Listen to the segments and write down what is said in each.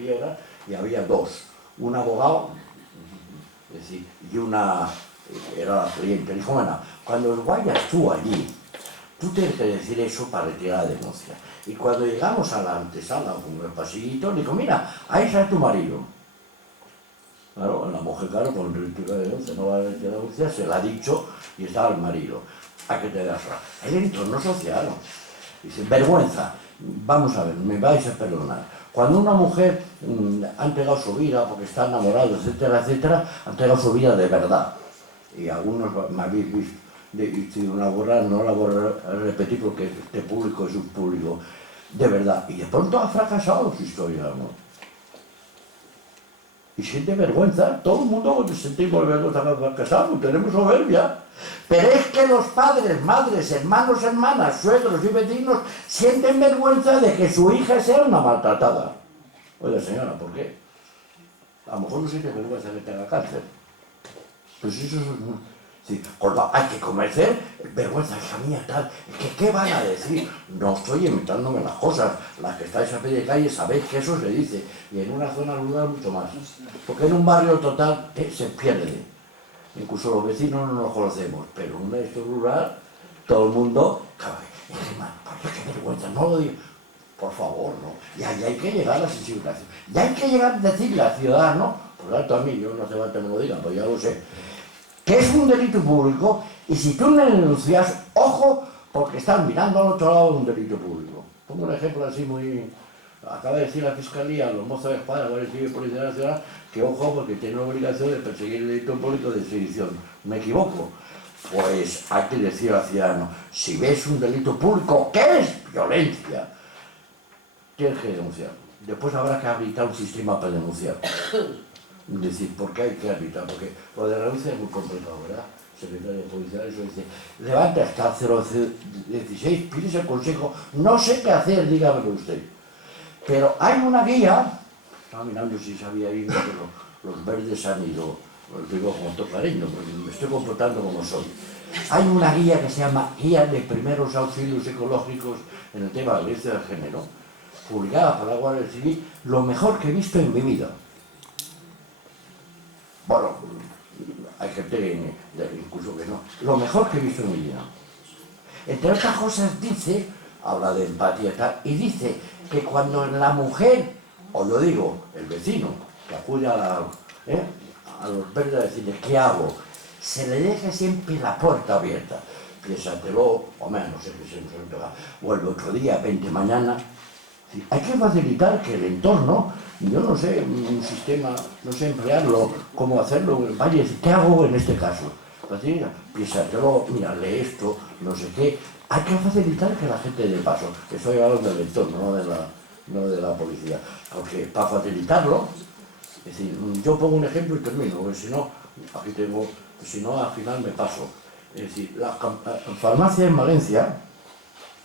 y había dos, un abogado, es decir, y una era la cliente. Dijo, bueno, cuando vayas tú allí, tú tienes que decir eso para retirar la denuncia. Y cuando llegamos a la antesala, con el pasillito, le dijo, mira, ahí está tu marido. Claro, la mujer, claro, con retirar la denuncia, no va a retirar la denuncia, se la ha dicho y estaba el marido. ¿A qué te das? El entorno social. Dice, vergüenza. Vamos a ver, me vais a perdonar. Cuando una mujer ha entregado su vida porque está enamorada, etcétera, etcétera, ha entregado su vida de verdad. Y algunos me habéis visto, una borra, no la voy a repetir porque este público es un público de verdad. Y de pronto ha fracasado su historia, ¿no? Y siente vergüenza, todo el mundo sentimos vergüenza de fracasar, tenemos soberbia. Pero es que los padres, madres, hermanos, hermanas, suegros y vecinos sienten vergüenza de que su hija sea una maltratada. Oiga, señora, ¿por qué? A lo mejor no siente vergüenza de que tenga cáncer. Pues eso es... Sí, hay que convencer, vergüenza, hija mía, tal, ¿qué van a decir? No estoy inventándome las cosas, las que estáis a pie de calle sabéis que eso se dice, y en una zona rural mucho más, porque en un barrio total se pierde, incluso los vecinos no nos conocemos, pero en un esto rural, todo el mundo, qué vergüenza, no lo digo, por favor, no, y ahí hay que llegar a la sensibilización, y hay que llegar a decirle al ciudadano, por tanto a mí, yo no hace falta que me lo digan, pues ya lo sé, que es un delito público, y si tú no denuncias, ojo, porque están mirando al otro lado de un delito público. Pongo un ejemplo así muy... Acaba de decir la Fiscalía, los mozos de escuadra, la Guardia Civil y Policía Nacional, que ojo, porque tienen la obligación de perseguir el delito público de sedición. ¿Me equivoco? Pues hay que decir al ciudadano, si ves un delito público, ¿qué es violencia? Tienes que denunciar. Después habrá que habilitar un sistema para denunciar. Es decir, ¿por qué hay que arbitrar? Porque lo de la denuncia es muy complicado, ¿verdad? Secretario de Policía, eso dice, levante hasta 016, pídese el consejo, no sé qué hacer, dígamelo usted. Pero hay una guía, estaba mirando si se había ido, pero los verdes han ido, os digo como todo cariño, porque me estoy comportando como soy. Hay una guía que se llama Guía de Primeros Auxilios Psicológicos en el tema de la violencia de género, publicada por la Guardia Civil, lo mejor que he visto en mi vida. Bueno, hay gente incluso que no. Lo mejor que he visto en mi vida. Entre otras cosas dice, habla de empatía y tal, y dice que cuando la mujer, o lo digo, el vecino, que acude a los verdes a decirle, ¿qué hago? Se le deje siempre la puerta abierta. Piénsatelo, o menos, no sé qué se nos entrega. Vuelve otro día, 20 mañana. Sí, hay que facilitar que el entorno, yo no sé, un sistema, no sé emplearlo, cómo hacerlo, vaya, ¿qué hago en este caso? Piénsatelo, mira, lee esto, no sé qué. Hay que facilitar que la gente dé paso. Estoy hablando del entorno, no de la policía. Porque para facilitarlo, es decir, yo pongo un ejemplo y termino, porque si no, aquí tengo, si no al final me paso. Es decir, la farmacia en Valencia,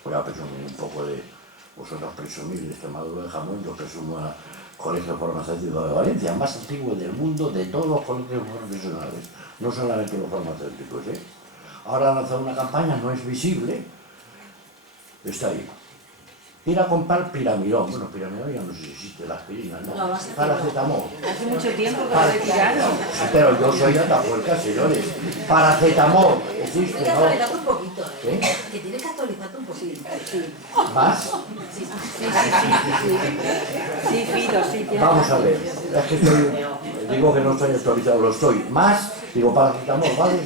voy a presumir un poco de... Vosotros presumís de Extremadura de jamón, yo presumo al Colegio Farmacéutico de Valencia, más antiguo del mundo de todos los colegios profesionales, no solamente los farmacéuticos. Ahora han lanzado una campaña, no es visible, está ahí. Ir a comprar piramidón, bueno, piramidón ya no sé si existe, la aspirina, ¿no? No, paracetamol. Hace mucho tiempo que lo retiraron. Sí, pero yo soy atapuerca, señores. Paracetamol, existe, Tienes que ¿no? actualizarte un poquito, ¿eh? ¿Qué? Que tienes que actualizarte un poquito. Sí, ¿Más? sí, Fido, sí. Vamos a ver, es que digo que no estoy actualizado, lo estoy. Más, digo paracetamol, ¿vale?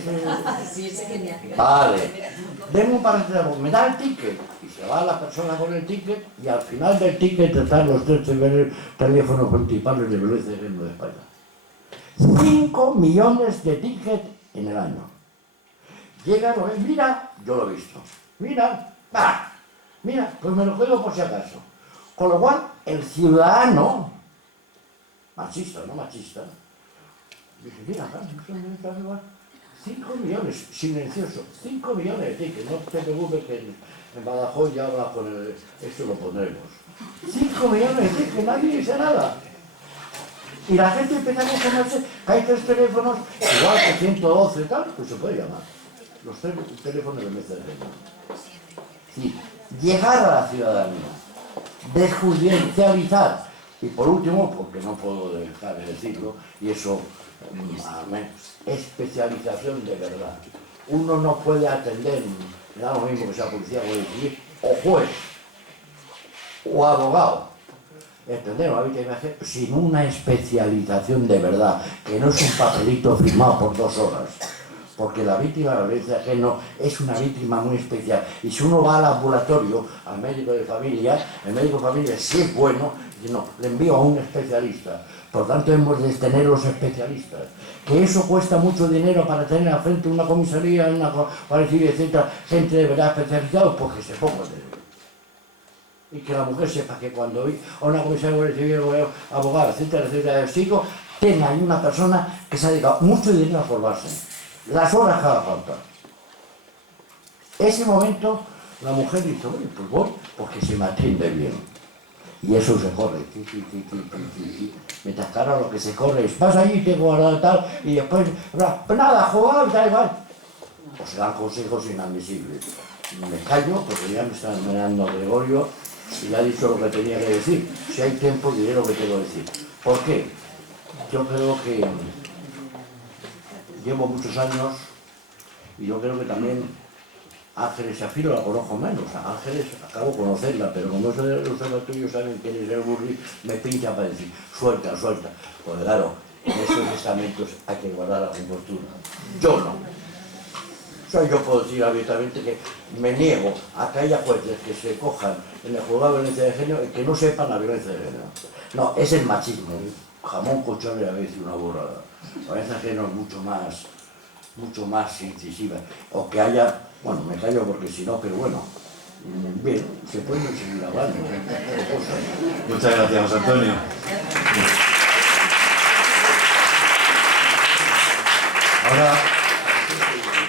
Sí, es genial. Vale. Deme un paracetamol, me da el ticket. Y se va la persona con el ticket y al final del ticket están los tres teléfonos principales de violencia de género de España. 5 millones de tickets en el año. Llega, lo ves, mira, yo lo he visto. Mira, mira, pues me lo quedo por si acaso. Con lo cual, el ciudadano, machista, no machista, dice, mira, 5 millones, silencioso, 5 millones de tickets, no te preocupes que en Badajoz ya habla con esto lo pondremos. 5 millones de tickets, nadie dice nada. Y la gente empieza a conocerse, que hay 3 teléfonos, igual que 112 y tal, pues se puede llamar. Los 3 teléfonos de mesa de género. Sí, llegar a la ciudadanía, desjudicializar, Y por último, porque no puedo dejar de decirlo, y eso, especialización de verdad. Uno no puede atender, da lo mismo que sea policía o civil, o juez, o abogado, entender una víctima sin una especialización de verdad, que no es un papelito firmado por 2 horas. Porque la víctima de la violencia de género es una víctima muy especial. Y si uno va al ambulatorio, al médico de familia, el médico de familia sí es bueno, y no, le envío a un especialista. Por tanto, hemos de tener los especialistas. Que eso cuesta mucho dinero para tener al frente una comisaría, para decir, etcétera, gente de verdad especializada, pues que se ponga dinero. Y que la mujer sepa que cuando voy a una comisaría de civil, abogado, etcétera, etcétera, tenga ahí una persona que se ha dedicado mucho dinero a formarse. Las horas que haga falta. Ese momento la mujer dice, oye, pues voy porque se me atiende bien. Y eso se corre. Mientras que ahora lo que se corre es, vas allí, te guardas tal, y después, nada, jugar y tal, igual. Pues se dan consejos inadmisibles. Me callo porque ya me está mirando Gregorio y ya ha dicho lo que tenía que decir. Si hay tiempo diré lo que tengo que decir. ¿Por qué? Yo creo que llevo muchos años y yo creo que también Ángeles Zafiro la conozco menos. A Ángeles acabo de conocerla, pero como eso de los tuyos saben quién es el Burri, me pincha para decir, suelta, suelta. Pues claro, en esos estamentos hay que guardar la compostura. Yo no. Yo puedo decir abiertamente que me niego a que haya jueces que se cojan en el juzgado de violencia de género y que no sepan la violencia de género. No, es el machismo. Jamón, colchón y a veces una borrada. La violencia de género es mucho más incisiva. O que haya, bueno, me callo porque si no, pero bueno, bien, se puede seguir hablando. Muchas gracias, José Antonio. Ahora,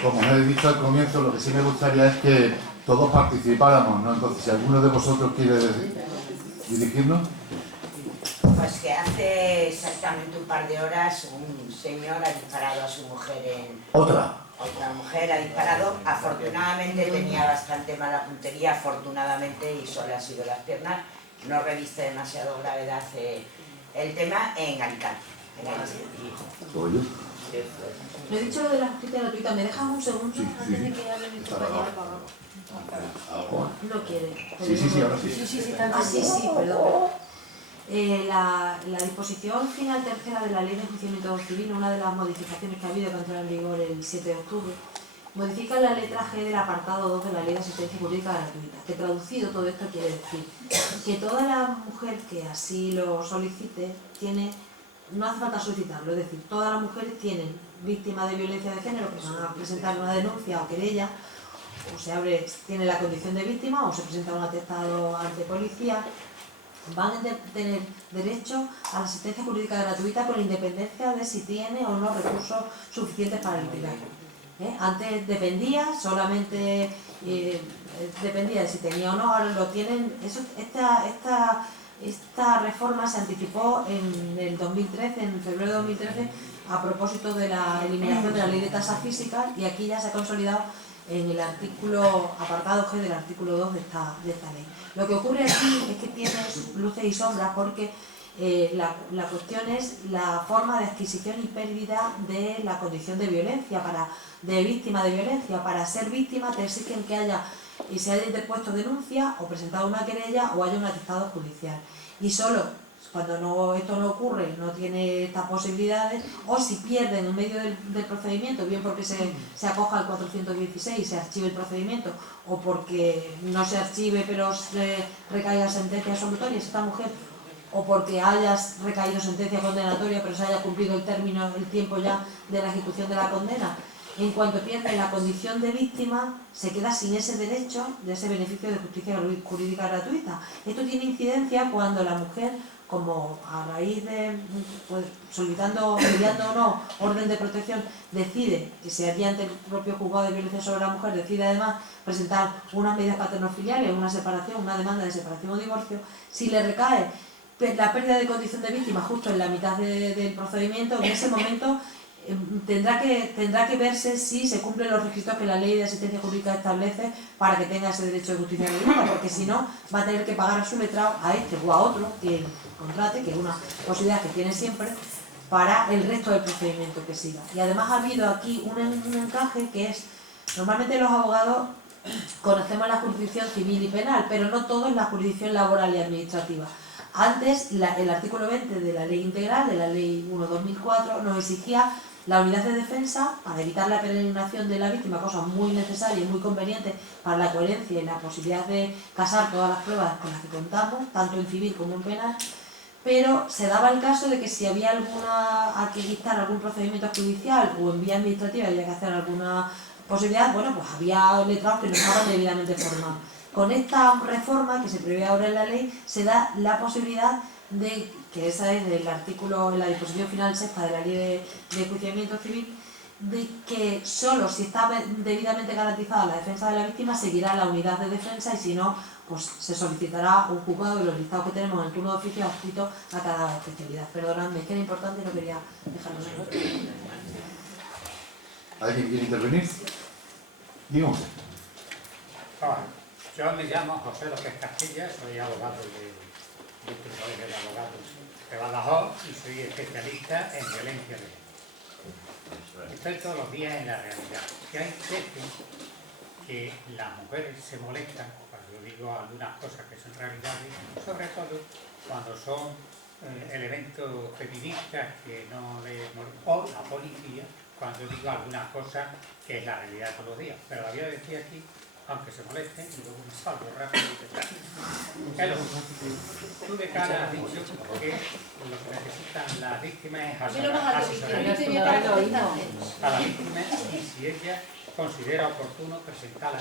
como os he dicho al comienzo, lo que sí me gustaría es que todos participáramos, ¿no? Entonces, si alguno de vosotros quiere dirigirnos. Pues que hace exactamente un par de horas un señor ha disparado a su mujer en... Otra mujer ha disparado, afortunadamente tenía bastante mala puntería, afortunadamente, y solo ha sido las piernas, no reviste demasiado gravedad el tema en Alicante. Oye. No he dicho lo de la justicia gratuita, ¿me dejas un segundo antes de que hable mi compañero? No quiere. Sí, ahora sí. Sí, perdón. La disposición final tercera de la Ley de Enjuiciamiento Civil, una de las modificaciones que ha habido que entró en vigor el 7 de octubre, modifica la letra G del apartado 2 de la Ley de Asistencia Jurídica Gratuita, que traducido todo esto quiere decir que toda la mujer que así lo solicite tiene, no hace falta solicitarlo, es decir, todas las mujeres tienen víctimas de violencia de género que van a presentar una denuncia o querella, o tiene la condición de víctima o se presenta un atestado ante policía, van a tener derecho a la asistencia jurídica gratuita con independencia de si tiene o no recursos suficientes para litigar. Antes dependía, solamente dependía de si tenía o no, ahora lo tienen. Esta reforma se anticipó en el 2013, en febrero de 2013, a propósito de la eliminación de la ley de tasa física, y aquí ya se ha consolidado en el apartado G del artículo 2 de esta ley. Lo que ocurre aquí es que tiene luces y sombras porque la cuestión es la forma de adquisición y pérdida de la condición de violencia, de víctima de violencia. Para ser víctima te exigen que se haya interpuesto denuncia o presentado una querella o haya un atestado judicial. Y solo cuando esto no ocurre, no tiene estas posibilidades, o si pierden en medio del procedimiento, bien porque se acoja al 416 y se archive el procedimiento, o porque no se archive pero se recaiga sentencia absolutoria, esta mujer, o porque hayas recaído sentencia condenatoria pero se haya cumplido el tiempo ya de la ejecución de la condena, en cuanto pierde la condición de víctima, se queda sin ese derecho, de ese beneficio de justicia jurídica gratuita. Esto tiene incidencia cuando la mujer, como a raíz de solicitando, mediando o no orden de protección, decide que se haría ante el propio juzgado de violencia sobre la mujer, decide además presentar unas medidas paternofiliales, una separación, una demanda de separación o divorcio, si le recae la pérdida de condición de víctima justo en la mitad del procedimiento, en ese momento tendrá que verse si se cumplen los requisitos que la ley de asistencia jurídica establece para que tenga ese derecho de justicia gratuita, porque si no va a tener que pagar a su letrado, a este o a otro que contrate, que es una posibilidad que tiene siempre, para el resto del procedimiento que siga. Y además ha habido aquí un encaje que es, normalmente los abogados conocemos la jurisdicción civil y penal, pero no todo es la jurisdicción laboral y administrativa. Antes, el artículo 20 de la ley integral, de la ley 1/2004, nos exigía la unidad de defensa para evitar la peregrinación de la víctima, cosa muy necesaria y muy conveniente para la coherencia y la posibilidad de casar todas las pruebas con las que contamos, tanto en civil como en penal, pero se daba el caso de que si había a que dictar algún procedimiento judicial o en vía administrativa había que hacer alguna posibilidad, bueno, pues había letrados que no estaban debidamente formados. Con esta reforma que se prevé ahora en la ley, se da la posibilidad de, que esa es del artículo, en la disposición final sexta de la ley de enjuiciamiento civil, de que solo si está debidamente garantizada la defensa de la víctima seguirá la unidad de defensa y si no, pues se solicitará un juzgado de los listados que tenemos en el turno de oficio adscrito a cada especialidad. Perdonadme, es que era importante y no quería dejarlo solo. ¿Alguien quiere intervenir? Dígame. Hola, yo me llamo José López Castilla, soy abogado del Tribunal de Abogados de Badajoz y soy especialista en violencia de género. Estoy todos los días en la realidad. Que hay veces que las mujeres se molestan cuando yo digo algunas cosas que son realidades, sobre todo cuando son elementos feministas que no les molestan, o la policía, cuando yo digo algunas cosas que es la realidad todos los días. Pero la voy a decir aquí, aunque se molesten, y luego me salgo rápido y tal. Tú de cara has dicho que lo que necesitan las víctimas es asesoramiento a la víctima y si ella considera oportuno presentarla.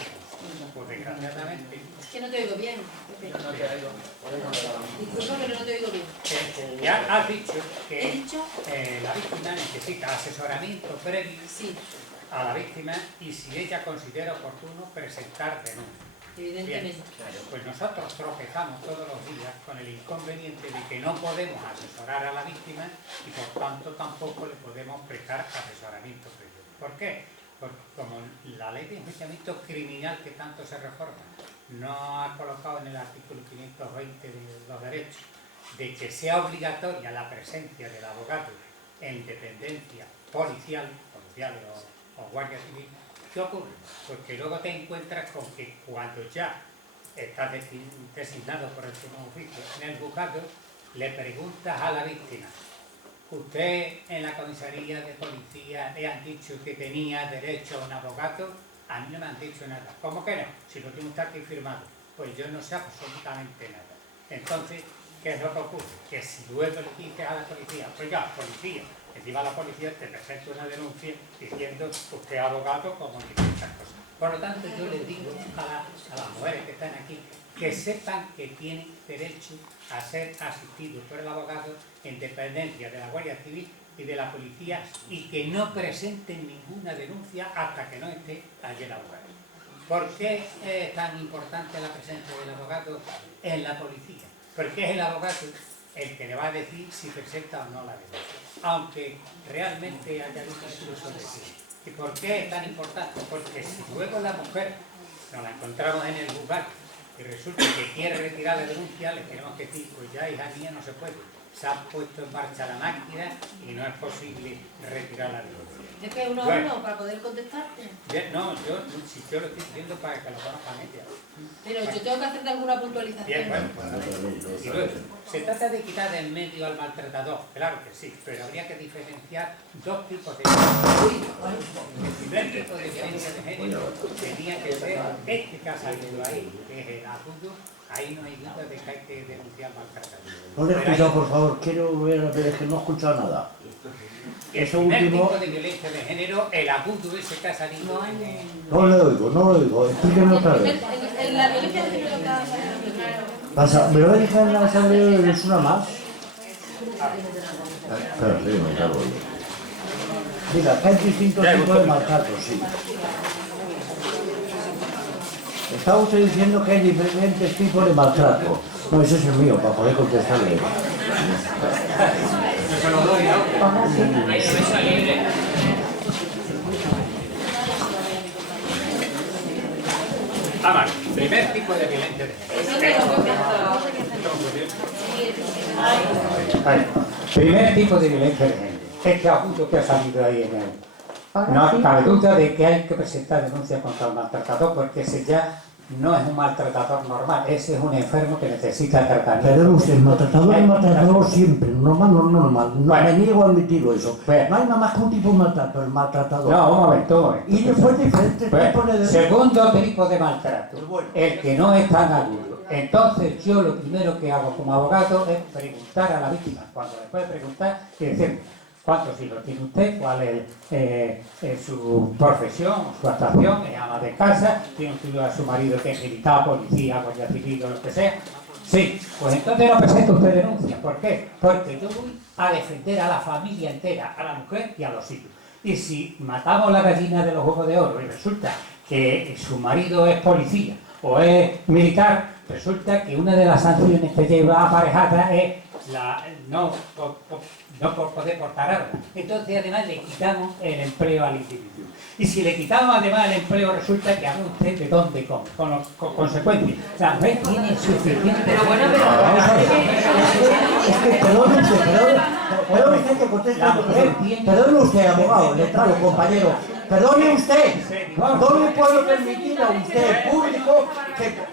Pues desgraciadamente... Es que no te oigo bien. Disculpa, pero no te oigo bien. Ya has dicho que la víctima necesita asesoramiento previo a la víctima y si ella considera oportuno presentar denuncia. Evidentemente. Bien, pues nosotros tropezamos todos los días con el inconveniente de que no podemos asesorar a la víctima y por tanto tampoco le podemos prestar asesoramiento previo. ¿Por qué? Porque como la ley de enjuiciamiento criminal que tanto se reforma no ha colocado en el artículo 520 de los derechos de que sea obligatoria la presencia del abogado en dependencia policial o guardia civil, ¿qué ocurre? Porque luego te encuentras con que cuando ya estás designado por el turno de oficio en el juzgado, le preguntas a la víctima: ¿usted en la comisaría de policía le han dicho que tenía derecho a un abogado? A mí no me han dicho nada. ¿Cómo que no? Si lo tiene usted aquí firmado. Pues yo no sé absolutamente nada. Entonces, ¿qué es lo que ocurre? Que si luego le dices a la policía: oiga, policía, encima la policía te presenta una denuncia diciendo usted es abogado, como ni estas cosas. Por lo tanto, yo les digo a las mujeres que están aquí que sepan que tienen derecho a ser asistidos por el abogado en dependencia de la Guardia Civil y de la policía y que no presenten ninguna denuncia hasta que no esté allí el abogado. ¿Por qué es tan importante la presencia del abogado en la policía? Porque es el abogado el que le va a decir si presenta o no la denuncia, aunque realmente haya incluso decir. ¿Y por qué es tan importante? Porque si luego la mujer nos la encontramos en el juzgado y resulta que quiere retirar la denuncia, le tenemos que decir: pues ya, hija mía, no se puede. Se ha puesto en marcha la máquina y no es posible retirar la denuncia. ¿Es que uno a uno para poder contestarte? No, yo lo estoy diciendo para que lo conozcan ella. Pero yo tengo que hacerte alguna puntualización. Bien, bueno, y luego, se trata de quitar del medio al maltratador, claro que sí, pero habría que diferenciar dos tipos de violencia. El primer tipo de violencia de género tenía que ser este que ha salido ahí, que es el agudo. Ahí no hay duda de que hay que denunciar maltratador. No le he escuchado, por favor, quiero ver, es que no he escuchado nada. El primer tipo de violencia de género, el agudo ese que ha salido. No le oigo, explíqueme otra vez. La violencia de género que ha salido. Pasa, ¿me lo voy a dejar en la sangre? ¿Es una más? Claro, sí, me cago yo. Mira, acá hay distintos tipos de maltratos, sí. Está usted diciendo que hay diferentes tipos de maltrato. No, ese es el mío, para poder contestarle. Yo se lo doy, ¿no? tipo de violencia de Vale. Primer tipo de violencia de género. Este abuso que ha salido ahí en el... No cabe duda de que hay que presentar denuncias contra el maltratador porque ese ya no es un maltratador normal, ese es un enfermo que necesita tratamiento. Pero usted, el maltratador es maltratador siempre, normal, no normal. No Bueno. me niego a admitirlo eso. Bueno. No hay nada más que un tipo de maltrato, el maltratador. No, un momento. Y después diferentes tipos de... Segundo tipo de maltrato, Bueno. el que no es tan agudo. Entonces yo lo primero que hago como abogado es preguntar a la víctima, cuando le puede preguntar y decir cuántos hijos tiene usted, cuál es su profesión, su actuación, es ama de casa, tiene usted a su marido que es militar, policía, guardia civil o lo que sea. Sí, pues entonces no presenta usted denuncia. ¿Por qué? Porque yo voy a defender a la familia entera, a la mujer y a los hijos. Y si matamos la gallina de los huevos de oro y resulta que su marido es policía o es militar, resulta que una de las sanciones que lleva aparejada es no por poder portar armas. Entonces además le quitamos el empleo al individuo. Y si le quitamos además el empleo, resulta que habla usted de dónde come, con consecuencias. La mujer tiene suficiente... Pero bueno, Es que perdone usted que conteste. Perdone usted, abogado, letrado, compañero. Perdone usted. No le puedo permitir a usted, público,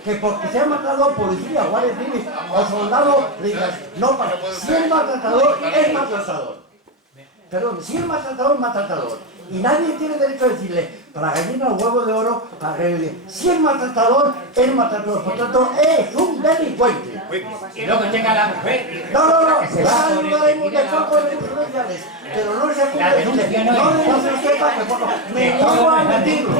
que porque se ha matado a policía, guardia civil o soldado, le digas, no, si es maltratador, es maltratador. Perdón, si es maltratador, es maltratador. Y nadie tiene derecho a decirle, para gallina el huevo de oro, para que si es maltratador, es maltratador. Por tanto, es un delincuente. Y luego llega la mujer... No, que se va por el que quiera- pero no se La denuncia no es- no se sepa que por me Que niego todo a no es admitirlo.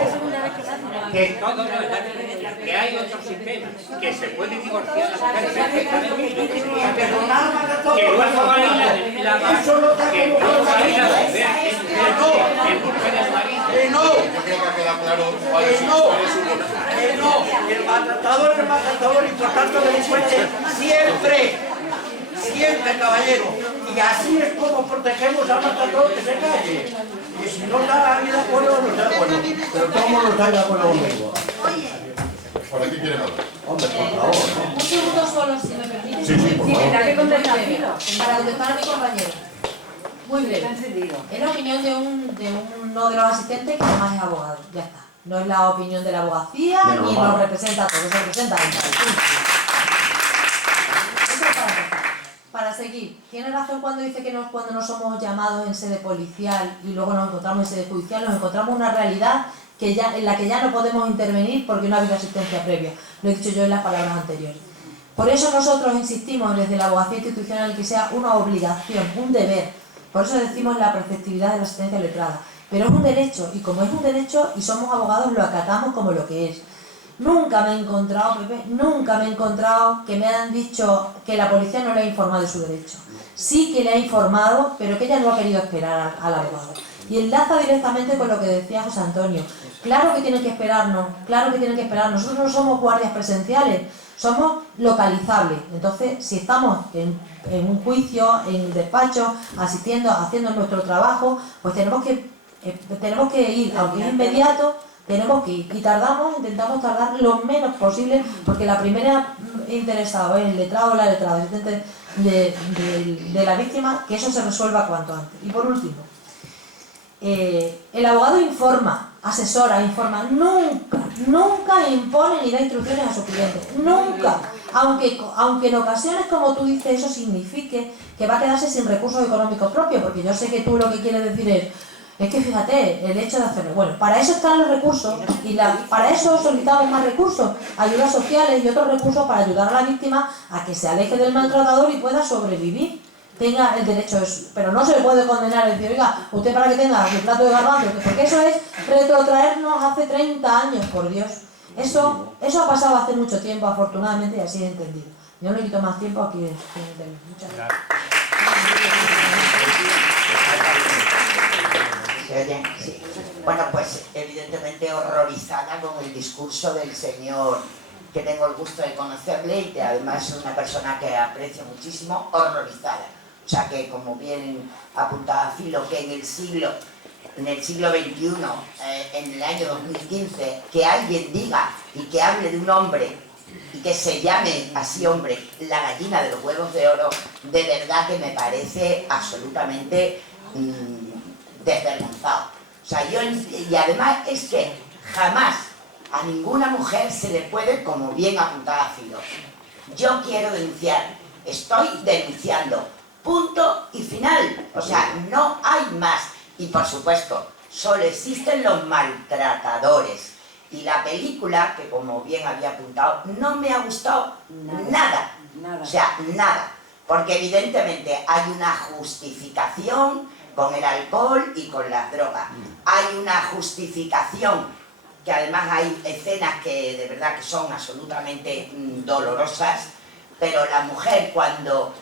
que todo no es la denuncia, que hay otros sistemas, que se puede divorciar la mujer perfectamente y no tiene que hacer que luego va a ir la Eso no está que como luego va a ir la que mujer en busca del marido. no, Yo creo que ha quedado claro cuál es que su no, posición. que no, el maltratador es maltratador y por tanto delincuente siempre, siempre, caballero. Y así es como protegemos al maltratador que se calle. Y si no está alguien de acuerdo, no está de acuerdo. Pero ¿cómo no está de acuerdo conmigo? Por aquí quieren hablar. Hombre, por favor. Un segundo solo, si me permite. Sí, sí, por favor. Tendrá que contestar para contestar a mi compañero. Muy breve. Es la opinión de uno de los asistentes que además es abogado. Ya está. No es la opinión de la abogacía ni nos representa a todos, se representa a él. Eso es para empezar. Para seguir, tiene razón cuando dice que cuando no somos llamados en sede policial y luego nos encontramos en sede judicial, nos encontramos una realidad en la que ya no podemos intervenir porque no ha habido asistencia previa. Lo he dicho yo en las palabras anteriores. Por eso nosotros insistimos desde la abogacía institucional que sea una obligación, un deber. Por eso decimos la preceptividad de la asistencia letrada. Pero es un derecho, y como es un derecho y somos abogados, lo acatamos como lo que es. Nunca me he encontrado, Pepe, nunca me he encontrado que me han dicho que la policía no le ha informado de su derecho. Sí que le ha informado, pero que ella no ha querido esperar al abogado. Y enlaza directamente con lo que decía José Antonio. Claro que tienen que esperarnos, claro que tienen que esperarnos. Nosotros no somos guardias presenciales, somos localizables. Entonces, si estamos en un juicio, en un despacho, asistiendo, haciendo nuestro trabajo, pues tenemos que ir, aunque es inmediato, tenemos que ir. Y intentamos tardar lo menos posible, porque la primera interesada, el letrado o la letrada, el asistente de la víctima, que eso se resuelva cuanto antes. Y por último, el abogado informa, asesora, informa, nunca impone ni da instrucciones a sus clientes, nunca, aunque en ocasiones, como tú dices, eso signifique que va a quedarse sin recursos económicos propios, porque yo sé que tú lo que quieres decir es que fíjate, el hecho de hacerlo, bueno, para eso están los recursos y para eso solicitamos más recursos, ayudas sociales y otros recursos para ayudar a la víctima a que se aleje del maltratador y pueda sobrevivir. Tenga el derecho a eso, pero no se le puede condenar y decir, oiga, usted para que tenga el plato de garbanzos, porque eso es retrotraernos hace 30 años, por Dios. Eso ha pasado hace mucho tiempo, afortunadamente, y así he entendido. Yo no le quito más tiempo aquí. Muchas gracias. ¿Se oye? Sí. Bueno, pues evidentemente horrorizada con el discurso del señor, que tengo el gusto de conocerle y que además es una persona que aprecio muchísimo, horrorizada. O sea que, como bien apuntaba Filo, que en el siglo XXI, en el año 2015, que alguien diga y que hable de un hombre y que se llame así, hombre, la gallina de los huevos de oro, de verdad que me parece absolutamente desvergonzado. O sea, y además es que jamás a ninguna mujer se le puede, como bien apuntaba Filo, yo quiero denunciar, estoy denunciando, punto y final. O sea, no hay más. Y por supuesto, solo existen los maltratadores. Y la película, que como bien había apuntado, no me ha gustado nada. O sea, nada. Porque evidentemente hay una justificación con el alcohol y con las drogas. Hay una justificación, que además hay escenas que de verdad que son absolutamente dolorosas, pero la mujer cuando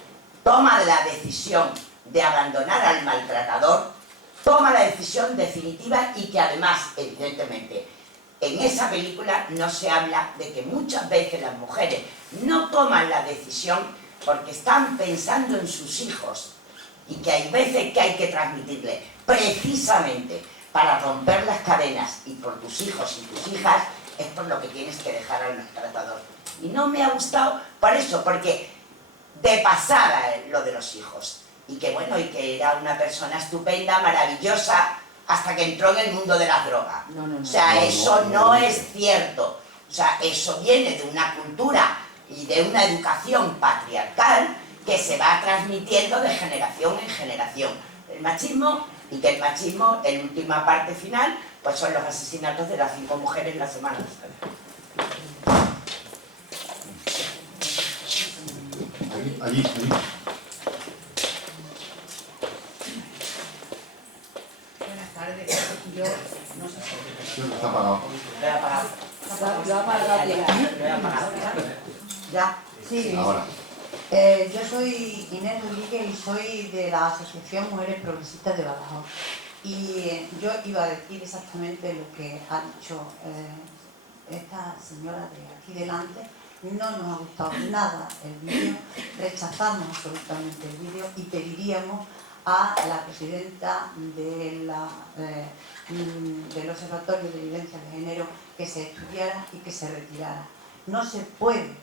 toma la decisión de abandonar al maltratador, toma la decisión definitiva y que además, evidentemente, en esa película no se habla de que muchas veces las mujeres no toman la decisión porque están pensando en sus hijos y que hay veces que hay que transmitirle precisamente para romper las cadenas y por tus hijos y tus hijas es por lo que tienes que dejar al maltratador. Y no me ha gustado por eso, porque de pasada lo de los hijos. Y que bueno, y que era una persona estupenda, maravillosa, hasta que entró en el mundo de las drogas. O sea, eso no es cierto. O sea, eso viene de una cultura y de una educación patriarcal que se va transmitiendo de generación en generación. El machismo, y que el machismo, en última parte final, pues son los asesinatos de las 5 mujeres la semana pasada. Allí. Buenas tardes. Yo no sé si... Está apagado. Lo he apagado. Lo ha apagado ya. Lo he apagado. Ya, sí. Ahora. Yo soy Inés Rodríguez y soy de la Asociación Mujeres Progresistas de Badajoz. Y yo iba a decir exactamente lo que ha dicho esta señora de aquí delante. No nos ha gustado nada el vídeo, rechazamos absolutamente el vídeo y pediríamos a la presidenta del Observatorio de Violencia de Género que se estudiara y que se retirara. No se puede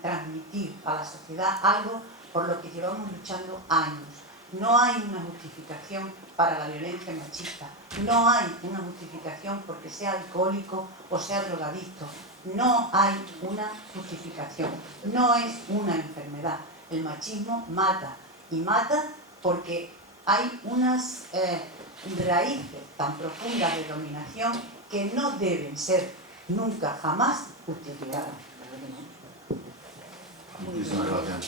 transmitir a la sociedad algo por lo que llevamos luchando años. No hay una justificación para la violencia machista. No hay una justificación porque sea alcohólico o sea drogadicto. No hay una justificación. No es una enfermedad. El machismo mata. Y mata porque hay unas raíces tan profundas de dominación que no deben ser nunca, jamás justificadas. Muchísimas gracias.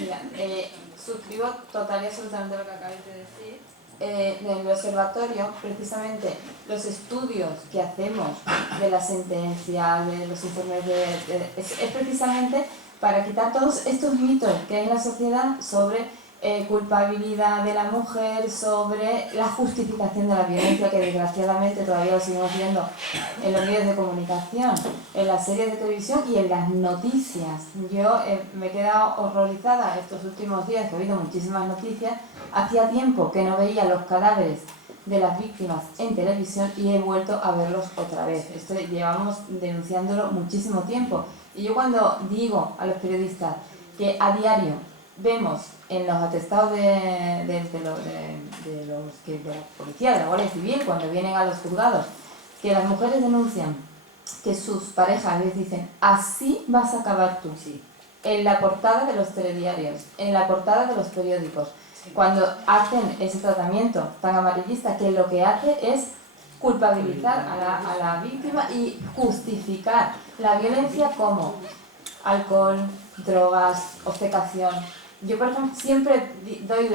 Mira, suscribo total y absolutamente lo que acabáis de decir. En el observatorio, precisamente, los estudios que hacemos de la sentencia, de los informes es precisamente para quitar todos estos mitos que hay en la sociedad sobre culpabilidad de la mujer, sobre la justificación de la violencia, que desgraciadamente todavía lo seguimos viendo en los medios de comunicación, en las series de televisión y en las noticias. Yo me he quedado horrorizada estos últimos días, que he oído muchísimas noticias. Hacía tiempo que no veía los cadáveres de las víctimas en televisión y he vuelto a verlos otra vez. Esto llevamos denunciándolo muchísimo tiempo. Y yo cuando digo a los periodistas que a diario vemos en los atestados de la policía, de la Guardia Civil, cuando vienen a los juzgados, que las mujeres denuncian que sus parejas les dicen así vas a acabar tú, sí, en la portada de los telediarios, en la portada de los periódicos, cuando hacen ese tratamiento tan amarillista que lo que hace es culpabilizar a la víctima y justificar la violencia como alcohol, drogas, obcecación. Yo, por ejemplo, siempre doy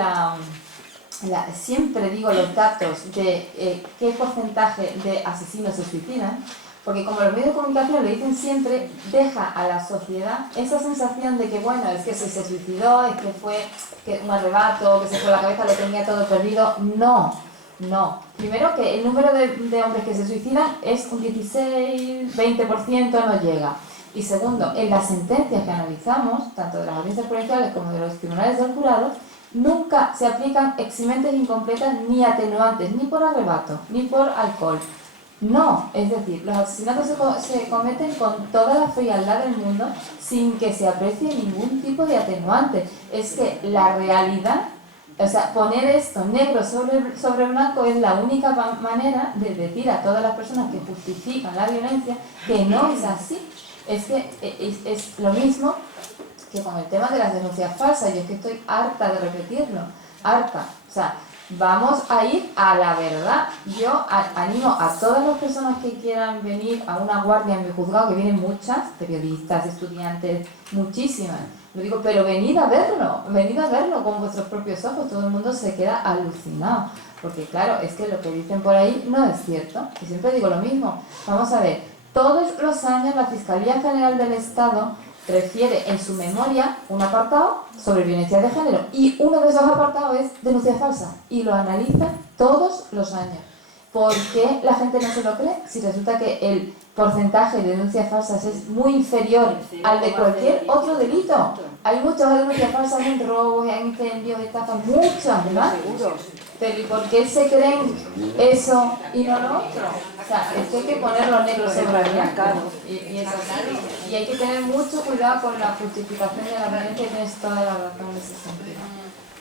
siempre digo los datos de qué porcentaje de asesinos se suicidan, porque como los medios de comunicación lo dicen siempre, deja a la sociedad esa sensación de que, bueno, es que si se suicidó, es que fue un arrebato, que se fue la cabeza, lo tenía todo perdido. No. Primero que el número de hombres que se suicidan es un 16-20%, no llega. Y segundo, en las sentencias que analizamos, tanto de las audiencias provinciales como de los tribunales del jurado, nunca se aplican eximentes incompletas ni atenuantes, ni por arrebato, ni por alcohol. No, es decir, los asesinatos se cometen con toda la frialdad del mundo sin que se aprecie ningún tipo de atenuante. Es que la realidad, o sea, poner esto negro sobre blanco es la única manera de decir a todas las personas que justifican la violencia que no es así. Es que es lo mismo que con el tema de las denuncias falsas. Yo es que estoy harta de repetirlo, harta. O sea, vamos a ir a la verdad. Yo animo a todas las personas que quieran venir a una guardia en mi juzgado, que vienen muchas, periodistas, estudiantes, muchísimas. Lo digo, pero venid a verlo con vuestros propios ojos. Todo el mundo se queda alucinado. Porque claro, es que lo que dicen por ahí no es cierto. Y siempre digo lo mismo. Vamos a ver, todos los años la Fiscalía General del Estado refiere en su memoria un apartado sobre violencia de género y uno de esos apartados es denuncia falsa y lo analiza todos los años. ¿Por qué la gente no se lo cree? Si resulta que el porcentaje de denuncias falsas es muy inferior al de cualquier otro delito. Hay muchas denuncias falsas en robos, en incendios, estafas, muchas más. Pero ¿y por qué se creen eso y no lo otro? O sea, es que hay que ponerlo negro sobre blanco. Y es así. Y hay que tener mucho cuidado con la justificación de la violencia y tienes toda la razón en ese sentido.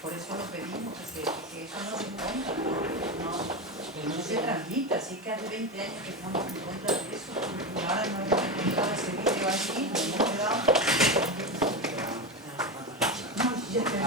Por eso lo pedimos, que eso no se ponga, que no se transmita. Así que hace 20 años que estamos en contra de eso. Y ahora no hemos encontrado ese vídeo aquí, nos hemos quedado. No, ya te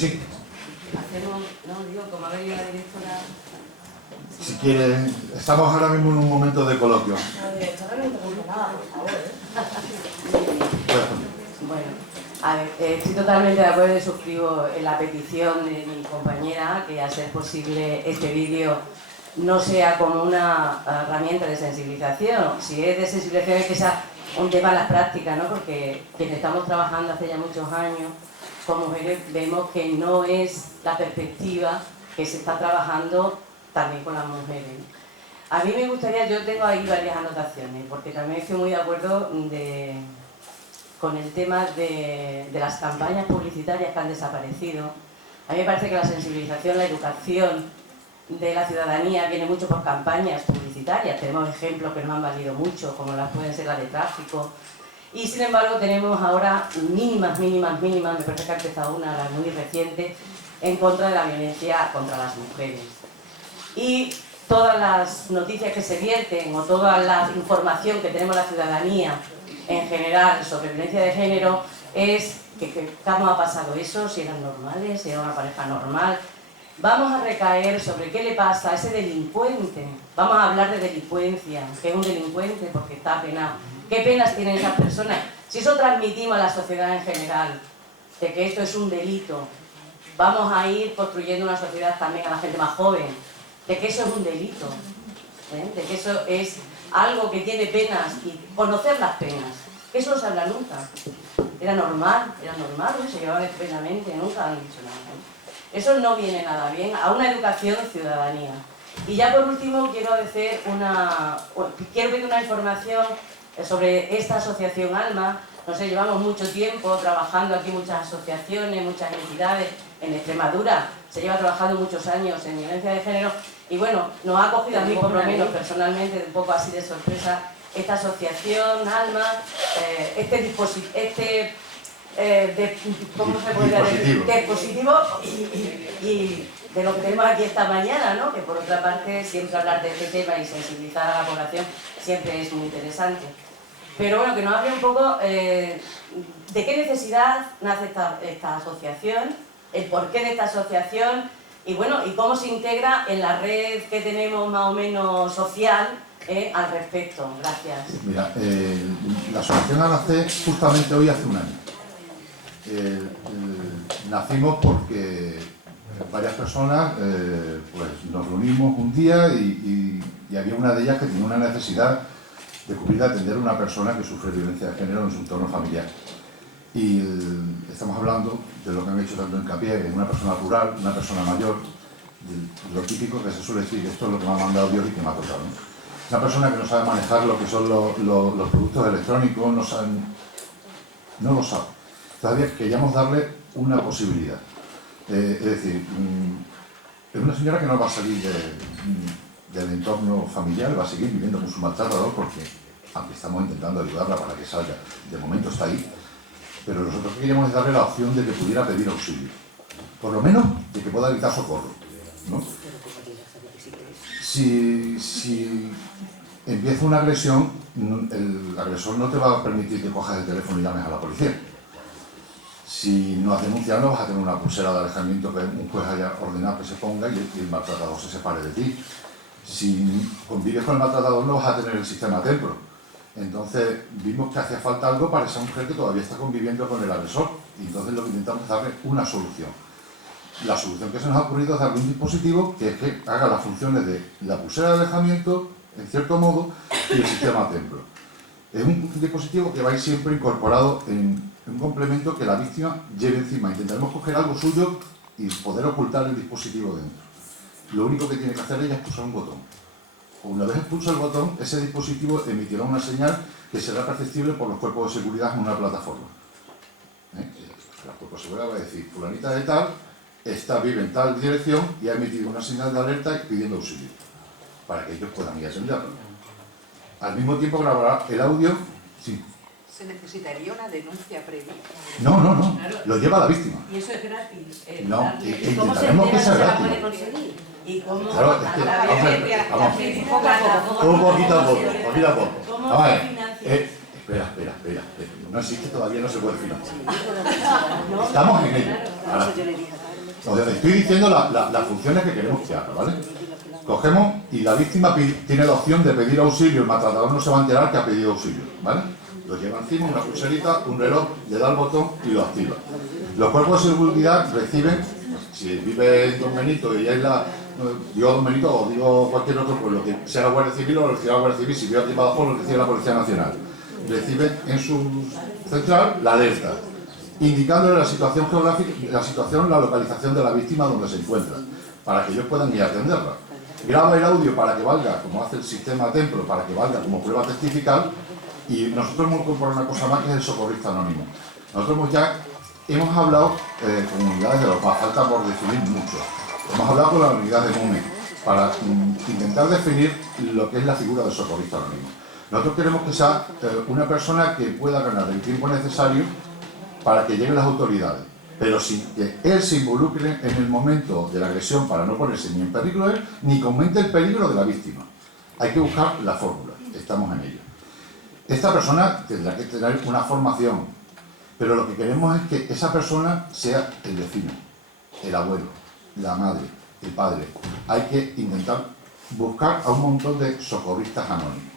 Sí. Hacemos, no, digo, como ha venido la directora... Si quieren, estamos ahora mismo en un momento de coloquio. La directora no interrumpe nada, por favor. Bueno, a ver, estoy totalmente de acuerdo y suscribo en la petición de mi compañera que a ser posible este vídeo no sea como una herramienta de sensibilización. Si es de sensibilización es que sea un tema en las prácticas, ¿no? Porque quienes estamos trabajando hace ya muchos años con mujeres vemos que no es la perspectiva que se está trabajando también con las mujeres. A mí me gustaría, yo tengo ahí varias anotaciones, porque también estoy muy de acuerdo con el tema de las campañas publicitarias que han desaparecido. A mí me parece que la sensibilización, la educación de la ciudadanía viene mucho por campañas publicitarias. Tenemos ejemplos que nos han valido mucho, como las pueden ser las de tráfico. Y sin embargo tenemos ahora mínimas, me parece que ha empezado una, la muy reciente, en contra de la violencia contra las mujeres. Y todas las noticias que se vierten o toda la información que tenemos la ciudadanía en general sobre violencia de género es que cómo ha pasado eso, si eran normales, si era una pareja normal. Vamos a recaer sobre qué le pasa a ese delincuente. Vamos a hablar de delincuencia, que es un delincuente porque está penado. ¿Qué penas tienen esas personas? Si eso transmitimos a la sociedad en general, de que esto es un delito, vamos a ir construyendo una sociedad también a la gente más joven, de que eso es un delito, de que eso es algo que tiene penas y conocer las penas. Eso no se habla nunca. Era normal, se llevaba plenamente, nunca han dicho nada. Eso no viene nada bien a una educación ciudadanía. Y ya por último quiero pedir una información sobre esta asociación ALMA. No sé, llevamos mucho tiempo trabajando aquí, muchas asociaciones, muchas entidades. En Extremadura se lleva trabajando muchos años en violencia de género y bueno, nos ha cogido a mí por lo menos personalmente un poco así de sorpresa esta asociación ALMA, ¿cómo se podría decir? Dispositivo y de lo que tenemos aquí esta mañana, ¿no? Que por otra parte siempre hablar de este tema y sensibilizar a la población siempre es muy interesante. Pero bueno, que nos hable un poco de qué necesidad nace esta asociación, el porqué de esta asociación y bueno, y cómo se integra en la red que tenemos más o menos social al respecto. Gracias. Mira, la asociación nace justamente hoy hace un año. Nacimos porque varias personas pues nos reunimos un día y había una de ellas que tenía una necesidad de cubrir, de atender a una persona que sufre violencia de género en su entorno familiar. Y estamos hablando de lo que han hecho tanto hincapié en una persona rural, una persona mayor, de lo típico que se suele decir, esto es lo que me ha mandado Dios y que me ha tocado, ¿no? Una persona que no sabe manejar lo que son los productos electrónicos, no lo sabe. Todavía queríamos darle una posibilidad. Es decir, es una señora que no va a salir del entorno familiar, va a seguir viviendo con su maltratador porque, aunque estamos intentando ayudarla para que salga, de momento está ahí, pero nosotros queríamos es darle la opción de que pudiera pedir auxilio. Por lo menos de que pueda gritar socorro, ¿no? Si empieza una agresión, el agresor no te va a permitir que cojas el teléfono y llames a la policía. Si no has denunciado, no vas a tener una pulsera de alejamiento que un juez haya ordenado que se ponga y el maltratador se separe de ti. Si convives con el maltratador, no vas a tener el sistema templo. Entonces vimos que hacía falta algo para esa mujer que todavía está conviviendo con el agresor. Y entonces lo que intentamos es darle una solución. La solución que se nos ha ocurrido es darle un dispositivo que haga las funciones de la pulsera de alejamiento, en cierto modo, y el sistema templo. Es un dispositivo que va a ir siempre incorporado en un complemento que la víctima lleve encima. Intentaremos coger algo suyo y poder ocultar el dispositivo dentro. Lo único que tiene que hacer ella es pulsar un botón. Una vez pulsa el botón, ese dispositivo emitirá una señal que será perceptible por los cuerpos de seguridad en una plataforma. El cuerpo de seguridad va a decir, fulanita de tal, vive en tal dirección y ha emitido una señal de alerta pidiendo auxilio, para que ellos puedan ir a atenderlo. Al mismo tiempo grabará el audio. Sí. ¿Se necesitaría una denuncia previa? No. Lo lleva la víctima. ¿Y eso es gratis? No, intentaremos que sea gratis. ¿Y cómo? Claro, es que, vamos, un poquito a poco. Vamos a ver. Espera. No existe, todavía no se puede financiar. Estamos en ello. Ahora, os estoy diciendo las funciones que queremos que haga, ¿vale? Cogemos y la víctima tiene la opción de pedir auxilio, el maltratador no se va a enterar que ha pedido auxilio, ¿vale? Lo lleva encima, una pulserita, un reloj, le da el botón y lo activa. Los cuerpos de seguridad reciben, si vive en Don Benito y es digo Don Benito o digo cualquier otro pueblo, que sea la Guardia Civil o lo recibe la Guardia Civil, si vive aquí para abajo lo recibe la Policía Nacional. Recibe en su central la alerta, indicándole la situación geográfica, la localización de la víctima donde se encuentra, para que ellos puedan ir a atenderla. Graba el audio para que valga, como hace el sistema Templo, para que valga como prueba testifical, y nosotros hemos incorporado una cosa más que es el socorrista anónimo. Nosotros ya hemos hablado con unidades de los PAS, falta por definir mucho. Hemos hablado con la unidad de MUME para intentar definir lo que es la figura del socorrista anónimo. Nosotros queremos que sea una persona que pueda ganar el tiempo necesario para que lleguen las autoridades, pero sin que él se involucre en el momento de la agresión para no ponerse ni en peligro él, ni que aumente el peligro de la víctima. Hay que buscar la fórmula, estamos en ello. Esta persona tendrá que tener una formación, pero lo que queremos es que esa persona sea el vecino, el abuelo, la madre, el padre. Hay que intentar buscar a un montón de socorristas anónimos.